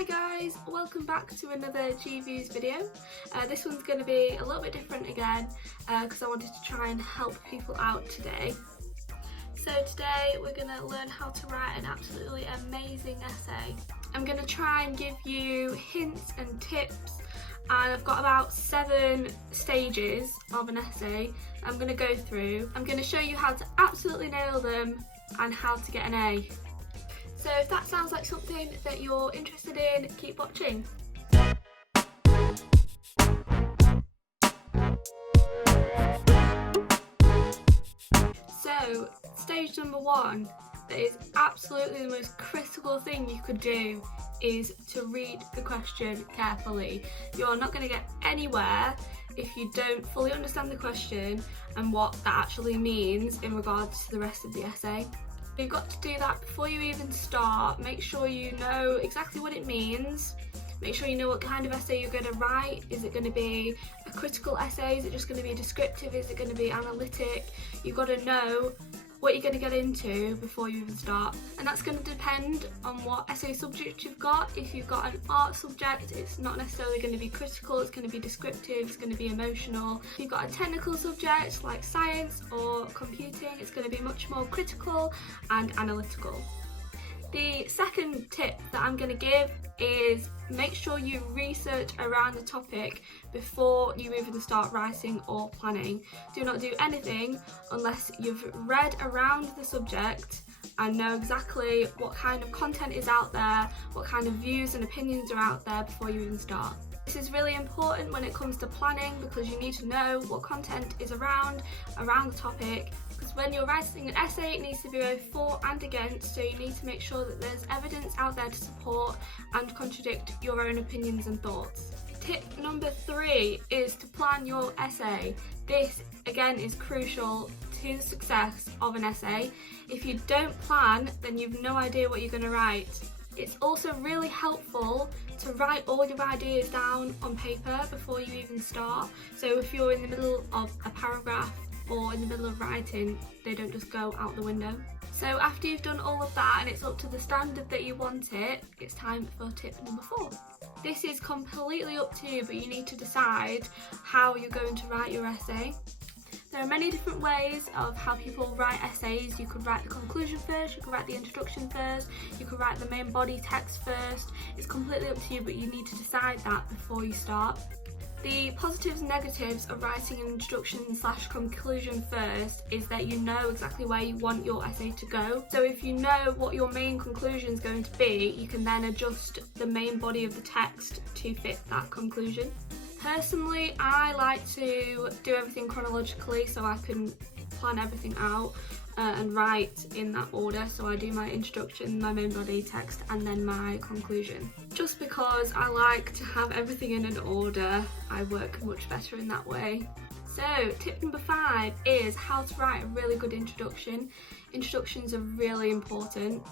Hi guys, welcome back to another G-Views video. This one's going to be a little bit different again because I wanted to try and help people out today. So today we're going to learn how to write an absolutely amazing essay. I'm going to try and give you hints and tips, and I've got about 7 stages of an essay I'm going to go through. I'm going to show you how to absolutely nail them and how to get an A. So if that sounds like something that you're interested in, keep watching. So stage number 1, that is absolutely the most critical thing you could do, is to read the question carefully. You're not going to get anywhere if you don't fully understand the question and what that actually means in regards to the rest of the essay. You've got to do that before you even start. Make sure you know exactly what it means. Make sure you know what kind of essay you're going to write. Is it going to be a critical essay? Is it just going to be descriptive? Is it going to be analytic? You've got to know what you're going to get into before you even start, and that's going to depend on what essay subject you've got. If you've got an art subject, it's not necessarily going to be critical, it's going to be descriptive, it's going to be emotional. If you've got a technical subject like science or computing, it's going to be much more critical and analytical. The second tip that I'm going to give is make sure you research around the topic before you even start writing or planning. Do not do anything unless you've read around the subject and know exactly what kind of content is out there, what kind of views and opinions are out there before you even start. This is really important when it comes to planning because you need to know what content is around the topic. Because when you're writing an essay, it needs to be both for and against, so you need to make sure that there's evidence out there to support and contradict your own opinions and thoughts. Tip number 3 is to plan your essay. This again is crucial to the success of an essay. If you don't plan, then you've no idea what you're going to write. It's also really helpful to write all your ideas down on paper before you even start. So if you're in the middle of a paragraph or in the middle of writing, they don't just go out the window. So after you've done all of that and it's up to the standard that you want it, it's time for tip number 4. This is completely up to you, but you need to decide how you're going to write your essay. There are many different ways of how people write essays. You could write the conclusion first, you could write the introduction first, you could write the main body text first. It's completely up to you, but you need to decide that before you start. The positives and negatives of writing an introduction/conclusion first is that you know exactly where you want your essay to go. So if you know what your main conclusion is going to be, you can then adjust the main body of the text to fit that conclusion. Personally, I like to do everything chronologically so I can plan everything out and write in that order. So I do my introduction, my main body text, and then my conclusion. Just because I like to have everything in an order, I work much better in that way. So tip number 5 is how to write a really good introduction. Introductions are really important.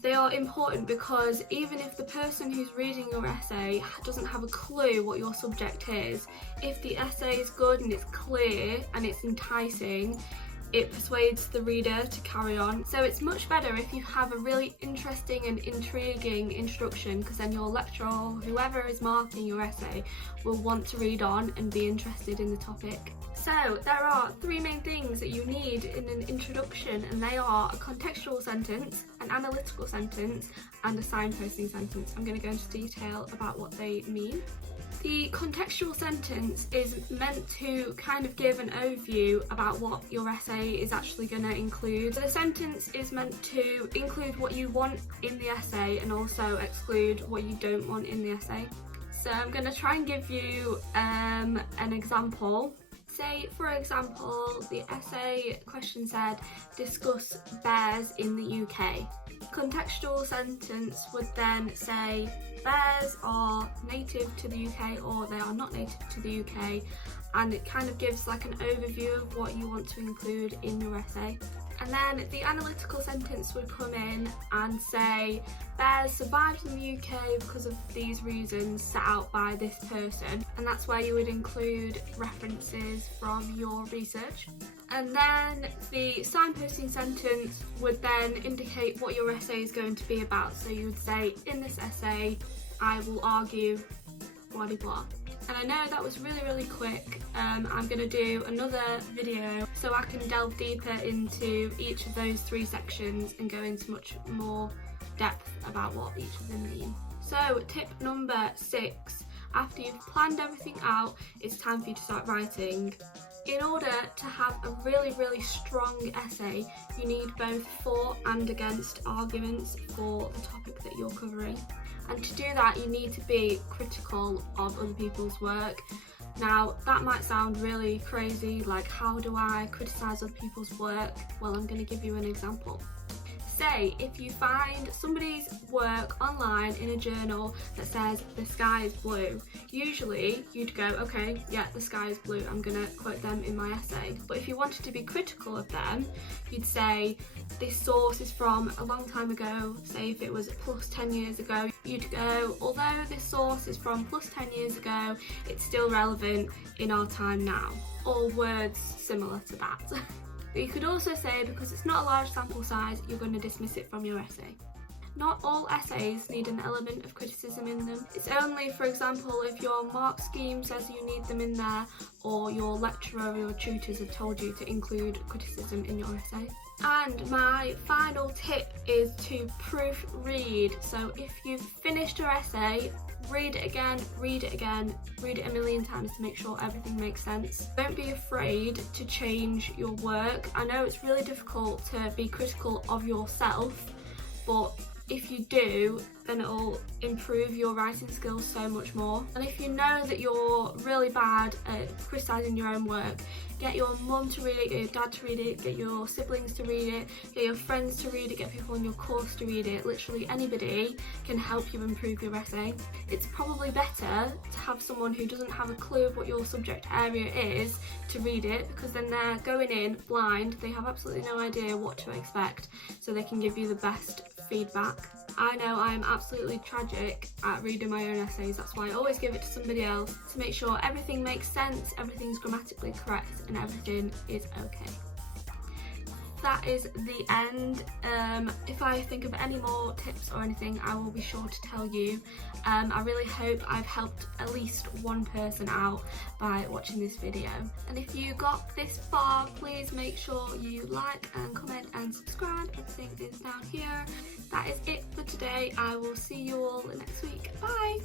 They are important because even if the person who's reading your essay doesn't have a clue what your subject is, if the essay is good and it's clear and it's enticing, it persuades the reader to carry on. So it's much better if you have a really interesting and intriguing introduction, because then your lecturer or whoever is marking your essay will want to read on and be interested in the topic. So there are 3 main things that you need in an introduction, and they are a contextual sentence, an analytical sentence, and a signposting sentence. I'm going to go into detail about what they mean. The contextual sentence is meant to kind of give an overview about what your essay is actually going to include. So the sentence is meant to include what you want in the essay and also exclude what you don't want in the essay. So I'm going to try and give you an example. Say, for example, the essay question said, discuss bears in the UK. Contextual sentence would then say, bears are native to the UK or they are not native to the UK, and it kind of gives like an overview of what you want to include in your essay. And then the analytical sentence would come in and say, bears survived in the UK because of these reasons set out by this person, and that's where you would include references from your research. And then the signposting sentence would then indicate what your essay is going to be about. So you would say, in this essay, I will argue blah de blah. And I know that was really quick. I'm going to do another video so I can delve deeper into each of those 3 sections and go into much more depth about what each of them mean. So tip number 6, after you've planned everything out, it's time for you to start writing. In order to have a really strong essay, you need both for and against arguments for the topic that you're covering. And to do that, you need to be critical of other people's work. Now, that might sound really crazy, like how do I criticise other people's work? Well, I'm going to give you an example. Say if you find somebody's work online in a journal that says the sky is blue, usually you'd go, okay, yeah, the sky is blue, I'm gonna quote them in my essay. But if you wanted to be critical of them, you'd say this source is from a long time ago. Say if it was plus 10 years ago, you'd go, although this source is from plus 10 years ago, it's still relevant in our time now, or words similar to that. But you could also say, because it's not a large sample size, you're going to dismiss it from your essay. Not all essays need an element of criticism in them. It's only, for example, if your mark scheme says you need them in there, or your lecturer or your tutors have told you to include criticism in your essay. And my final tip is to proofread. So if you've finished your essay, read it again, read it again, read it a million times to make sure everything makes sense. Don't be afraid to change your work. I know it's really difficult to be critical of yourself, but if you do, then it'll improve your writing skills so much more. And if you know that you're really bad at criticising your own work, get your mum to read it, get your dad to read it, get your siblings to read it, get your friends to read it, get people in your course to read it. Literally anybody can help you improve your essay. It's probably better to have someone who doesn't have a clue of what your subject area is to read it, because then they're going in blind, they have absolutely no idea what to expect, so they can give you the best feedback. I know I'm absolutely tragic at reading my own essays, that's why I always give it to somebody else to make sure everything makes sense, everything's grammatically correct, and everything is okay. That is the end. If I think of any more tips or anything, I will be sure to tell you. I really hope I've helped at least one person out by watching this video. And if you got this far, please make sure you like and comment and subscribe. Everything is down here. That is it for today. I will see you all next week. Bye!